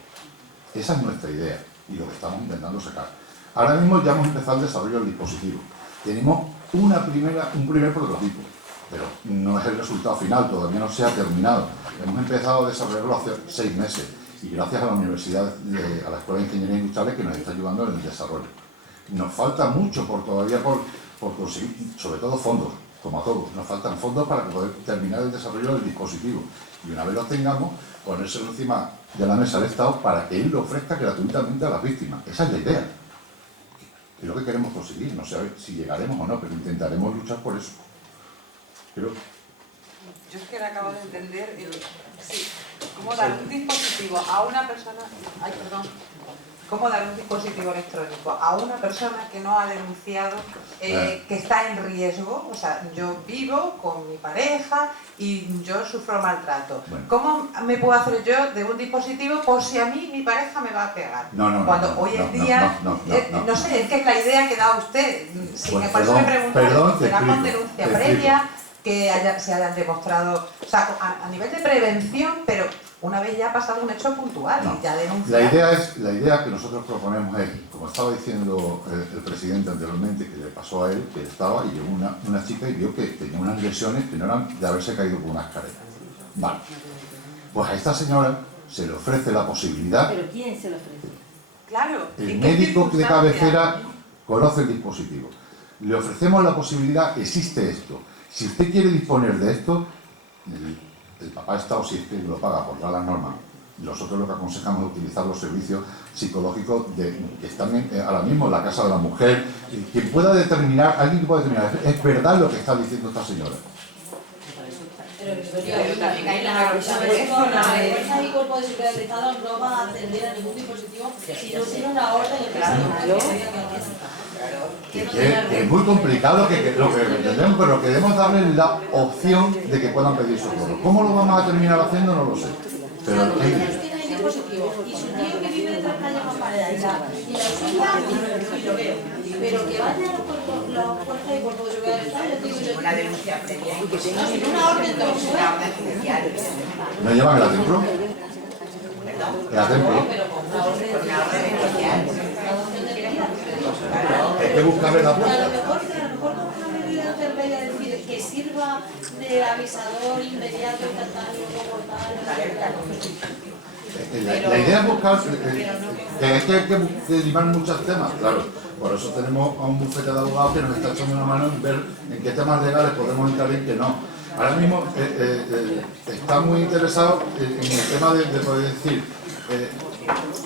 Esa es nuestra idea y lo que estamos intentando sacar. Ahora mismo ya hemos empezado el desarrollo del dispositivo. Tenemos un primer prototipo, pero no es el resultado final, todavía no se ha terminado. Hemos empezado a desarrollarlo hace 6 meses y gracias a la universidad, a la Escuela de Ingeniería Industrial que nos está ayudando en el desarrollo. Nos falta mucho todavía por conseguir, sobre todo fondos, como a todos. Nos faltan fondos para poder terminar el desarrollo del dispositivo. Y una vez lo tengamos, ponérselo encima de la mesa del Estado para que él lo ofrezca gratuitamente a las víctimas. Esa es la idea. Es lo que queremos conseguir. No sé si llegaremos o no, pero intentaremos luchar por eso. Pero... Yo es que no acabo de entender cómo dar un dispositivo a una persona... ¿Cómo dar un dispositivo electrónico a una persona que no ha denunciado, que está en riesgo? O sea, yo vivo con mi pareja y yo sufro maltrato. Bueno. ¿Cómo me puedo hacer yo de un dispositivo por si a mí mi pareja me va a pegar? Cuando hoy en día, no sé, es que es la idea que da usted. Por eso me pregunto, ¿será con denuncia previa? Que se hayan demostrado, o sea, a nivel de prevención, pero una vez ya ha pasado un hecho puntual y ya denunciado. La idea que nosotros proponemos es, como estaba diciendo el presidente anteriormente, que le pasó a él, que estaba y llegó una chica y vio que tenía unas lesiones que no eran de haberse caído por una escalera. Vale. Pues a esta señora se le ofrece la posibilidad. ¿Pero quién se lo ofrece? Claro. El médico de cabecera conoce el dispositivo. Le ofrecemos la posibilidad, existe esto. Si usted quiere disponer de esto, el papá Estado, si es que lo paga por las normas, nosotros lo que aconsejamos es utilizar los servicios psicológicos que están ahora mismo en la casa de la mujer, quien pueda determinar, alguien que pueda determinar, es verdad lo que está diciendo esta señora. Pero también hay la fuerza y cuerpo de seguridad del Estado no va a atender a ningún dispositivo si no tiene una orden Que es muy complicado lo que entendemos, pero que debemos darles la opción de que puedan pedir socorro. ¿Cómo lo vamos a terminar haciendo? No lo sé. Pero y su tío que vive detrás de la llama pared y la suya y lo veo. Pero que vaya los fuerzas y cuerpos de seguridad del Estado, yo digo, una denuncia previa y que tenga una orden de una orden judicial. ¿no llevan el atempro? ¿Perdón? El atempro. pero con una orden judicial. Hay que buscarle la puerta. A lo mejor con una medida intermedia, es decir, que sirva de avisador inmediato, instantáneo, como tal. La idea es buscar, que es que hay que limar muchos temas, claro. Por eso tenemos a un bufete de abogados que nos está echando una mano en ver en qué temas legales podemos entrar y en qué no. Ahora mismo está muy interesado en el tema de poder decir,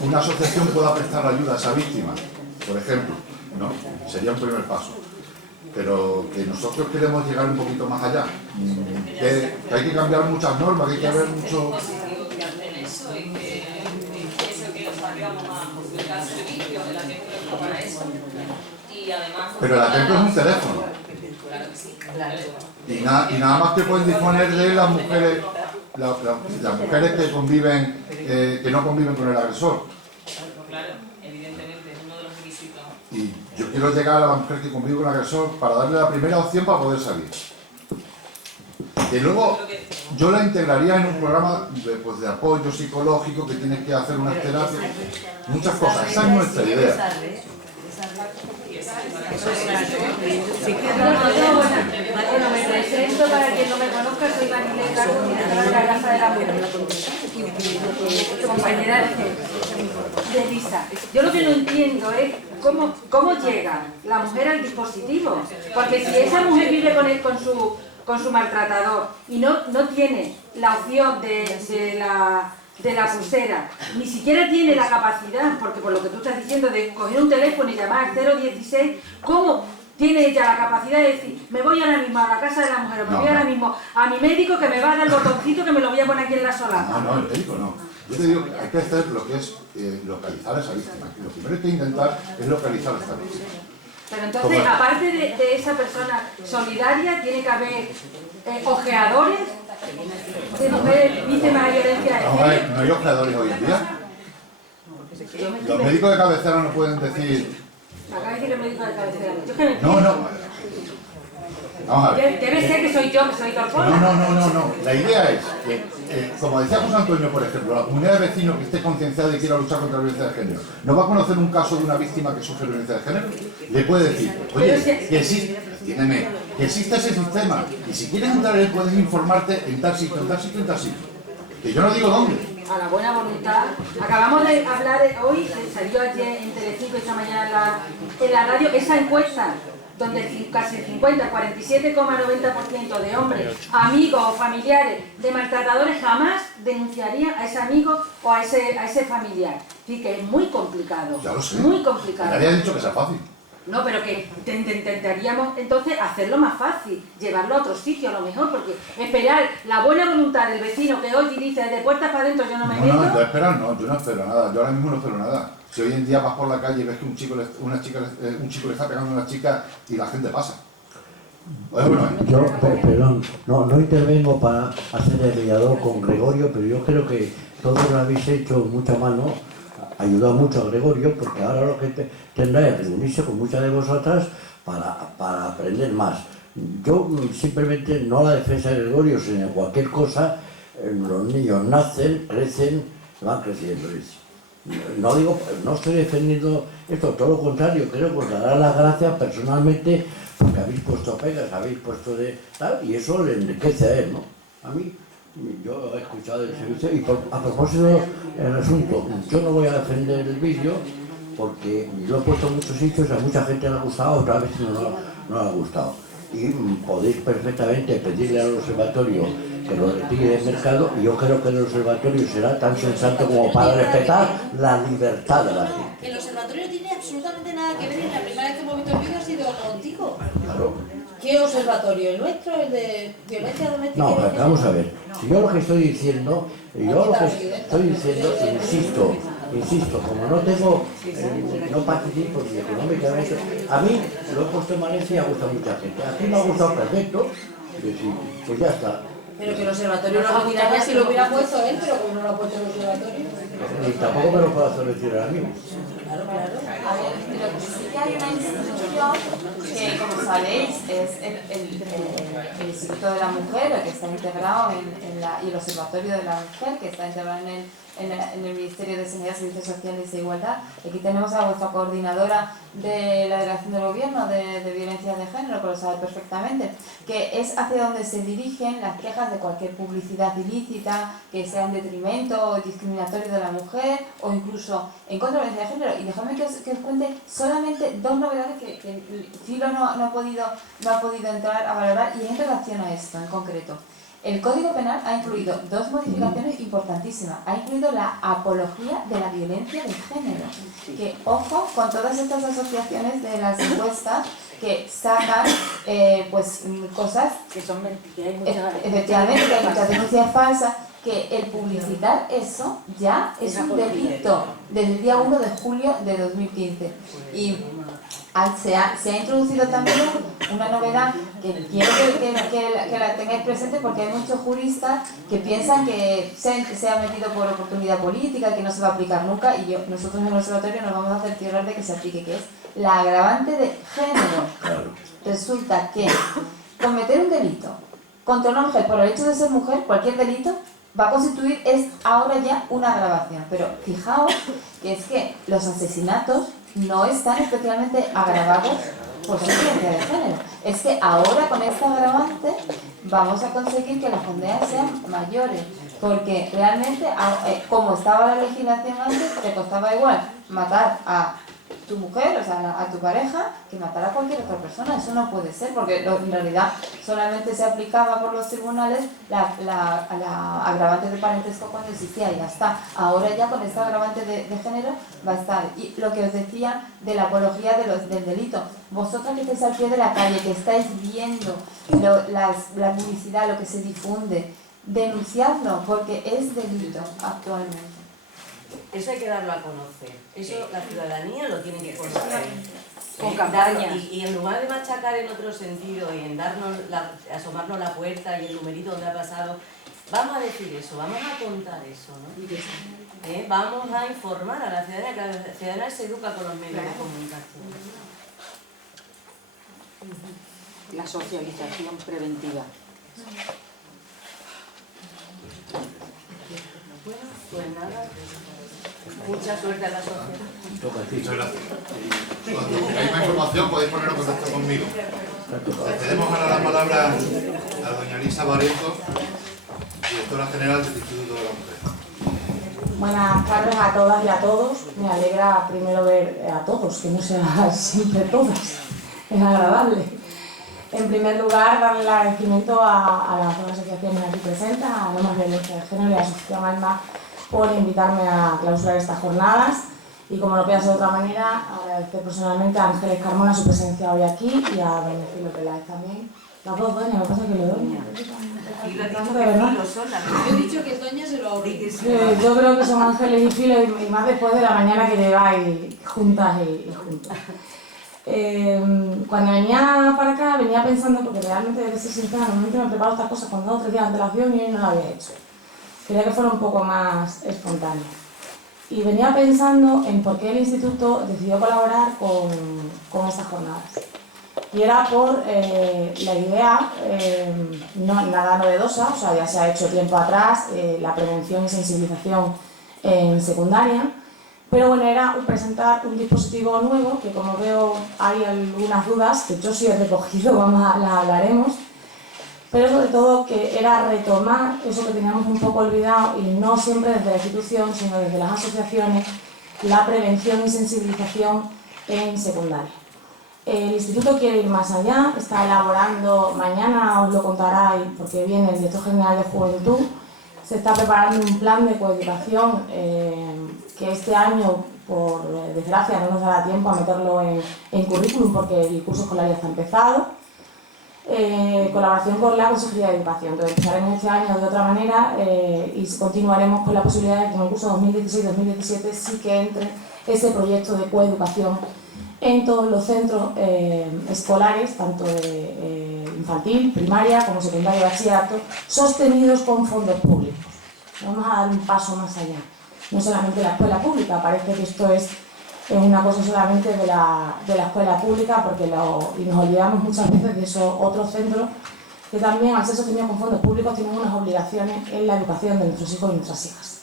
una asociación pueda prestar ayuda a esa víctima, por ejemplo, ¿no? Sería un primer paso. Pero que nosotros queremos llegar un poquito más allá, que hay que cambiar muchas normas, que hay que haber mucho... Pero el atento es un teléfono. Y nada más que pueden disponer de las mujeres, las mujeres que conviven, que no conviven con el agresor. Claro, evidentemente, es uno de los requisitos. Y yo quiero llegar a la mujer que convive con el agresor para darle la primera opción para poder salir. Y luego yo la integraría en un programa de apoyo psicológico, que tienes que hacer unas terapias, muchas cosas. Esa es nuestra idea. Bueno, me presento para quien no me conozca, soy Marilena Carlos, directora de la Casa de la Mujer, compañera de Lisa. Yo lo que no entiendo es cómo llega la mujer al dispositivo, porque si esa mujer vive con su maltratador y no tiene la opción de la pulsera, ni siquiera tiene la capacidad, porque por lo que tú estás diciendo, de coger un teléfono y llamar al 016, ¿cómo tiene ella la capacidad de decir, me voy ahora mismo a la casa de la mujer, o me voy ahora mismo a mi médico que me va a dar el botoncito que me lo voy a poner aquí en la solapa? No, el médico no. Yo te digo que hay que hacer lo que es localizar a esa víctima. Lo primero que hay que intentar es localizar a esta víctima. Pero entonces, aparte de esa persona solidaria, tiene que haber ojeadores de mujeres víctimas de violencia de género. No hay ojeadores hoy en día. Los médicos de cabecera no pueden decir... Acaba de decir el médico de cabecera. Yo que No. Vamos a ver. Debe ser que soy yo, que soy torpona. No. La idea es que, como decía José Antonio, por ejemplo, la comunidad de vecinos que esté concienciada y quiera luchar contra la violencia de género, ¿no va a conocer un caso de una víctima que sufre violencia de género? Le puede decir, oye, que existe ese sistema, y si quieres entrar en él puedes informarte en tal sitio, en tal sitio, en tal sitio. Que yo no digo dónde. A la buena voluntad. Acabamos de hablar hoy, salió ayer en Telecinco, esta mañana en la radio, esa encuesta donde casi el 47,90% de hombres, amigos o familiares de maltratadores jamás denunciarían a ese amigo o a ese familiar. Así que es muy complicado. Ya lo sé. Muy complicado. Nadie ha dicho que sea fácil. No, pero que intentaríamos entonces hacerlo más fácil, llevarlo a otro sitio a lo mejor, porque esperar la buena voluntad del vecino que hoy dice de puertas para adentro yo no me meto. No, yo no espero nada, yo ahora mismo no espero nada. Si hoy en día vas por la calle y ves que un chico le está pegando a una chica y la gente pasa. Yo, perdón, no intervengo para hacer el mediador con Gregorio, pero yo creo que todos lo habéis hecho mucha mano, ayudado mucho a Gregorio, porque ahora lo que tendrá es reunirse con muchas de vosotras para aprender más. Yo simplemente, no la defensa de Gregorio, sino en cualquier cosa, los niños nacen, crecen, van creciendo. No estoy defendiendo esto, todo lo contrario, creo que os dará las gracias personalmente porque habéis puesto pegas, habéis puesto de tal, y eso le enriquece a él, ¿no? A mí yo he escuchado el servicio y a propósito del asunto, yo no voy a defender el vídeo porque lo he puesto en muchos sitios, a mucha gente le ha gustado, otra vez no le ha gustado. Y podéis perfectamente pedirle al observatorio que lo retire del mercado, y yo creo que el observatorio será tan sensato como para respetar la libertad de la gente. El observatorio no tiene absolutamente nada que ver, y la primera vez que hemos visto el vídeo ha sido contigo. Claro. ¿Qué observatorio? ¿El nuestro? ¿El de violencia doméstica? No, pero vamos a ver, si yo lo que estoy diciendo, insisto, como no tengo, no participo ni económicamente, a mí lo he puesto en Valencia y ha gustado a mucha gente. A ti me ha gustado perfecto, y decir, pues ya está. Pero que el observatorio no lo tiraría si lo hubiera puesto él, pero como no lo ha puesto el observatorio. Ni tampoco me lo puedo hacer decir a mí. Claro, claro. A ver, lo que sí que hay una institución que, como sabéis, es el Instituto de la Mujer, el que está integrado y el Observatorio de la Mujer, que está integrado en el Ministerio de Sanidad, Servicios Sociales e Igualdad. Aquí tenemos a vuestra coordinadora de la Delegación del Gobierno de Violencia de Género, que lo sabe perfectamente, que es hacia donde se dirigen las quejas de cualquier publicidad ilícita que sea en detrimento o discriminatorio de la mujer o incluso en contra de la violencia de género. Y dejadme que os cuente solamente dos novedades que Filo no ha podido entrar a valorar, y en relación a esto en concreto. El Código Penal ha incluido dos modificaciones importantísimas. Ha incluido la apología de la violencia de género. Que, ojo, con todas estas asociaciones de las encuestas que sacan pues cosas que son efectivamente, que hay muchas denuncias falsas, que el publicitar eso ya es un delito desde el día 1 de julio de 2015. Y se ha introducido también una novedad que quiero que la tengáis presente, porque hay muchos juristas que piensan que se ha metido por oportunidad política, que no se va a aplicar nunca, y nosotros en el observatorio nos vamos a cerciorar de que se aplique, que es la agravante de género. Resulta que cometer un delito contra una mujer por el hecho de ser mujer, cualquier delito, va a constituir, es ahora ya una agravación. Pero fijaos que es que los asesinatos no están especialmente agravados por ser violencia de género. Es que ahora con esta agravante vamos a conseguir que las condenas sean mayores, porque realmente, como estaba la legislación antes, te costaba igual matar a tu mujer, o sea, a tu pareja, que matar a cualquier otra persona. Eso no puede ser, porque en realidad solamente se aplicaba por los tribunales la agravante de parentesco cuando existía, y ya está. Ahora ya con esta agravante de género va a estar. Y lo que os decía de la apología del delito, vosotros que estáis al pie de la calle, que estáis viendo la publicidad, lo que se difunde, denunciadlo, porque es delito actualmente. Eso hay que darlo a conocer, eso la ciudadanía lo tiene que conocer. Con campañas. Y en lugar de machacar en otro sentido y en asomarnos la puerta y el numerito donde ha pasado, vamos a decir eso, vamos a contar eso, ¿no? Vamos a informar a la ciudadanía, que la ciudadanía se educa con los medios de comunicación. La socialización preventiva. Bueno, pues nada, mucha suerte a la sociedad. Muchas gracias. Cuando queráis más información podéis poneros en contacto conmigo. Le cedemos ahora la palabra a doña Lisa Barreto, directora general del Instituto de la Mujer. Buenas tardes a todas y a todos. Me alegra primero ver a todos, que no sea siempre todas. Es agradable. En primer lugar, darle el agradecimiento a las dos asociaciones aquí presentes, a No Más Violencia de Género y a la Asociación Alma, por invitarme a clausurar estas jornadas. Y como no puede ser de otra manera, agradecer personalmente a Ángeles Carmona su presencia hoy aquí y a doña Filo Peláez también. Las dos doñas, me pasa que lo doña. Yo he dicho que doña se lo ahorre. Yo creo que son Ángeles y Filo, y más después de la mañana que lleváis juntas y juntos. Cuando venía para acá, venía pensando, porque realmente, debe ser sincera, normalmente me preparo estas cosas con 2 o 3 días de antelación y hoy no lo había hecho. Quería que fuera un poco más espontáneo. Y venía pensando en por qué el instituto decidió colaborar con estas jornadas. Y era por la idea, no nada novedosa, o sea, ya se ha hecho tiempo atrás, la prevención y sensibilización en secundaria, pero bueno, era presentar un dispositivo nuevo, que como veo hay algunas dudas, que yo sí he recogido, las hablaremos, pero sobre todo que era retomar eso que teníamos un poco olvidado, y no siempre desde la institución, sino desde las asociaciones, la prevención y sensibilización en secundaria. El instituto quiere ir más allá, está elaborando, mañana os lo contará porque viene el director general de Juventud, se está preparando un plan de coeducación que este año, por desgracia, no nos dará tiempo a meterlo en currículum porque el curso escolar ya está empezado. Colaboración con la Consejería de Educación. Entonces empezaremos este año de otra manera y continuaremos con la posibilidad de que en el curso 2016-2017 sí que entre ese proyecto de coeducación en todos los centros escolares, tanto de infantil, primaria como secundaria y bachillerato, sostenidos con fondos públicos. Vamos a dar un paso más allá. No solamente la escuela pública, parece que esto es una cosa solamente de la escuela pública, y nos olvidamos muchas veces de esos otros centros que también, al ser sostenidos con fondos públicos, tienen unas obligaciones en la educación de nuestros hijos y nuestras hijas.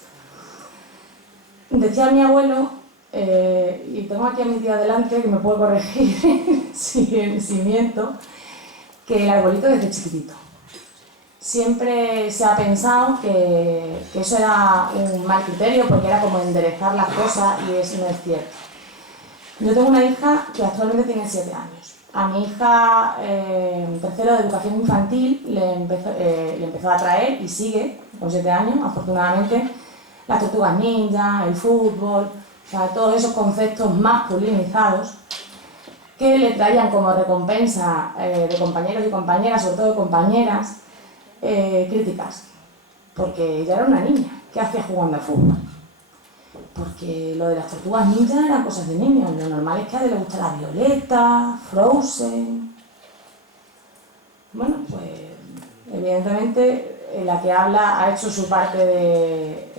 Decía mi abuelo, y tengo aquí a mi tía delante que me puede corregir si miento, que el arbolito desde chiquitito. Siempre se ha pensado que eso era un mal criterio porque era como enderezar las cosas, y eso no es cierto. Yo tengo una hija que actualmente tiene 7 años. A mi hija, tercero de educación infantil, le empezó a atraer, y sigue con 7 años, afortunadamente, las tortugas ninja, el fútbol, o sea, todos esos conceptos masculinizados que le traían como recompensa de compañeros y compañeras, sobre todo de compañeras, críticas. Porque ella era una niña, ¿qué hacía jugando al fútbol? Porque lo de las tortugas ninja eran cosas de niños, lo normal es que a él le gustara Violeta, Frozen. Bueno, pues evidentemente la que habla ha hecho su parte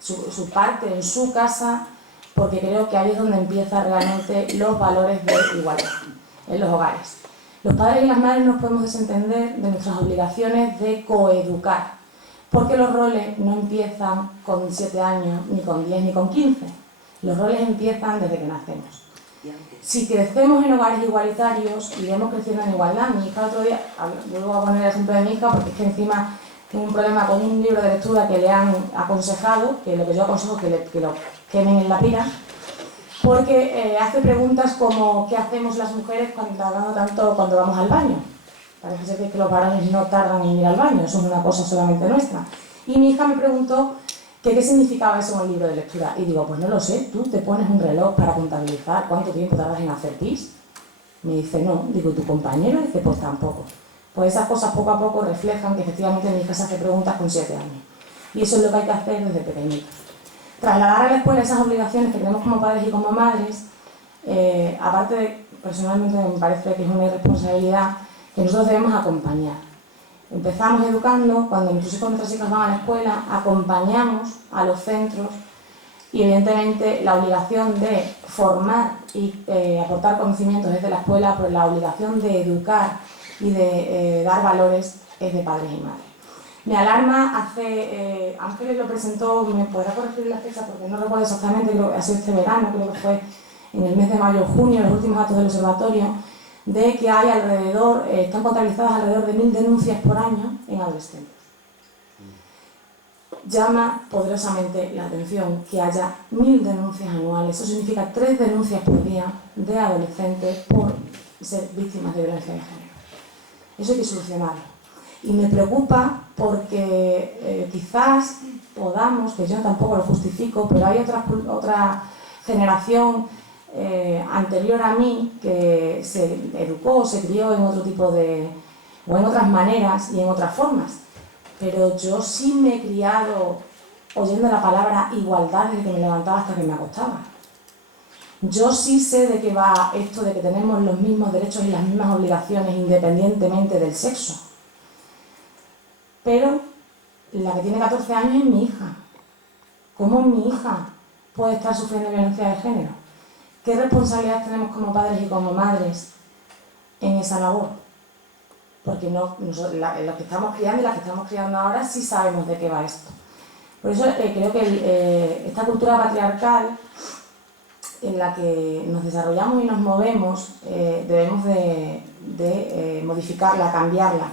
su parte en su casa, porque creo que ahí es donde empiezan realmente los valores de igualdad, en los hogares. Los padres y las madres nos podemos desentender de nuestras obligaciones de coeducar, porque los roles no empiezan con 7 años, ni con 10, ni con 15. Los roles empiezan desde que nacemos. Si crecemos en hogares igualitarios, iremos creciendo en igualdad. Mi hija otro día, vuelvo a poner el ejemplo de mi hija, porque es que encima tengo un problema con un libro de lectura que le han aconsejado, que lo que yo aconsejo es que lo quemen en la pira, porque hace preguntas como ¿qué hacemos las mujeres cuando vamos al baño? Parece ser que los varones no tardan en ir al baño, eso es una cosa solamente nuestra. Y mi hija me preguntó qué significaba eso en el libro de lectura. Y digo, pues no lo sé, tú te pones un reloj para contabilizar cuánto tiempo tardas en hacer pis. Me dice, no. Digo, ¿y tu compañero? Dice, pues tampoco. Pues esas cosas poco a poco reflejan que efectivamente mi hija se hace preguntas con 7 años. Y eso es lo que hay que hacer desde pequeñitos. Trasladar a la escuela esas obligaciones que tenemos como padres y como madres, aparte de, personalmente me parece que es una irresponsabilidad, que nosotros debemos acompañar. Empezamos educando, cuando nuestros hijos y nuestras hijas van a la escuela, acompañamos a los centros, y evidentemente la obligación de formar y aportar conocimientos desde la escuela, pero la obligación de educar y de dar valores es de padres y madres. Me alarma, Ángeles lo presentó, me podrá corregir la fecha porque no recuerdo exactamente, creo que ha sido este verano, creo que fue en el mes de mayo o junio, los últimos datos del observatorio, de que hay están contabilizadas alrededor de 1000 denuncias por año en adolescentes. Llama poderosamente la atención que haya 1000 denuncias anuales, eso significa 3 denuncias por día de adolescentes por ser víctimas de violencia de género. Eso hay que solucionarlo. Y me preocupa porque quizás podamos, que yo tampoco lo justifico, pero hay otra generación anterior a mí que se educó, se crió en otro tipo o en otras maneras y en otras formas. Pero yo sí me he criado oyendo la palabra igualdad desde que me levantaba hasta que me acostaba. Yo sí sé de qué va esto de que tenemos los mismos derechos y las mismas obligaciones independientemente del sexo. Pero la que tiene 14 años es mi hija. ¿Cómo mi hija puede estar sufriendo violencia de género? ¿Qué responsabilidad tenemos como padres y como madres en esa labor? Porque los que estamos criando y las que estamos criando ahora sí sabemos de qué va esto. Por eso creo que esta cultura patriarcal en la que nos desarrollamos y nos movemos debemos de modificarla, cambiarla.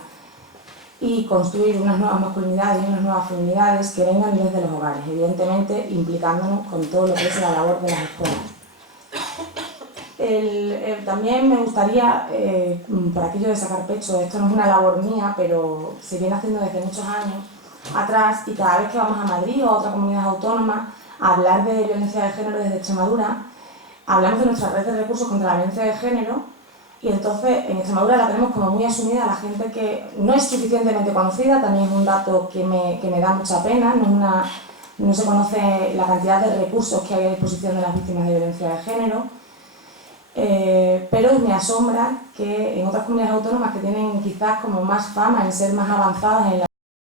y construir unas nuevas masculinidades y unas nuevas feminidades que vengan desde los hogares, evidentemente implicándonos con todo lo que es la labor de las escuelas. También me gustaría, por aquello de sacar pecho, esto no es una labor mía, pero se viene haciendo desde muchos años atrás, y cada vez que vamos a Madrid o a otra comunidad autónoma a hablar de violencia de género desde Extremadura, hablamos de nuestra red de recursos contra la violencia de género, y entonces en Extremadura la tenemos como muy asumida la gente que no es suficientemente conocida, también es un dato que me da mucha pena, no se conoce la cantidad de recursos que hay a disposición de las víctimas de violencia de género. Pero me asombra que en otras comunidades autónomas que tienen quizás como más fama en ser más avanzadas en la